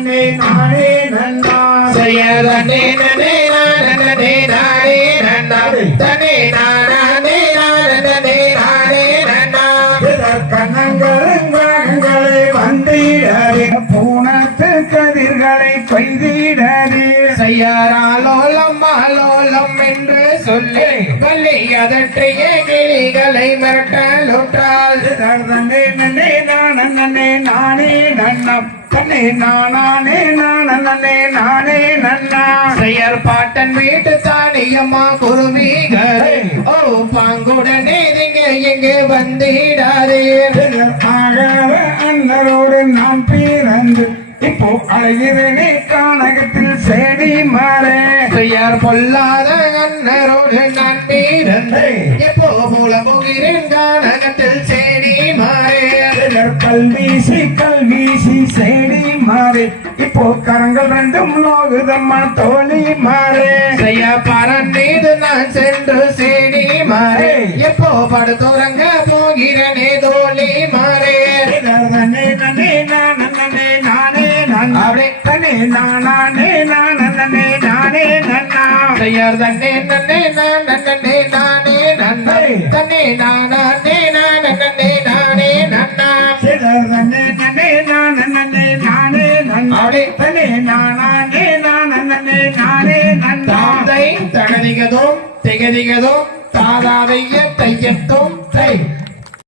நன்னே நானே நன்னா செய்ய தன்னே நன்னே நானே நானே நன்னா தன்னே நானே நானே நானே நன்னா கண்ணங்களை வந்திடறே பூனத்து கதிர்களை கொய்திடறே செய்யாராலோலம் ஆலோலம் என்று சொல்லி வள்ளி அதற்றைய கிளிகளை மிரட்டலுற்றால் நன்னே நன்னே நானே நானே நன்னம் தன்னே நானே நானே நானே நன்னா செய்யர் பாட்டன் வீட்டு தானியம்மா குருவிகளே ஓ பாங்குடனே நீங்க எங்க வந்திடாதே ஆகவ அண்ணரோடு நான் பிறந்து இப்போ அழகிறனே கானகத்தில் செடி மாறே செய்யார் பொல்லாத அண்ணரோடு நான் பிறந்து எப்போ மூல போகிறேன் கானகத்தில் செடி மாறே கல்வீசி செடி மாறே இப்போ கரங்கள் ரெண்டும் நோகுதம்மா தோழி மாறே செய்ய பரன் மீது நான் சென்று செடி மாறே எப்போ படுத்துறங்க போகிறனே தோழி மாறே நன்னே நன்னே நானே நானே நன்னா தன்னே நானே நானே நானே நன்னா செய்யார் தன்னே நன்னே நானே நானே நன்னா தன்னே நானே நானே நானே நன்னா நன்னே நன்னே நானே நானே நன்னா தன்னே நானே நானே நானே நன்னா தாதை தகதிகதும் திகதிகதும் தாதாதைய தையத்தும் தை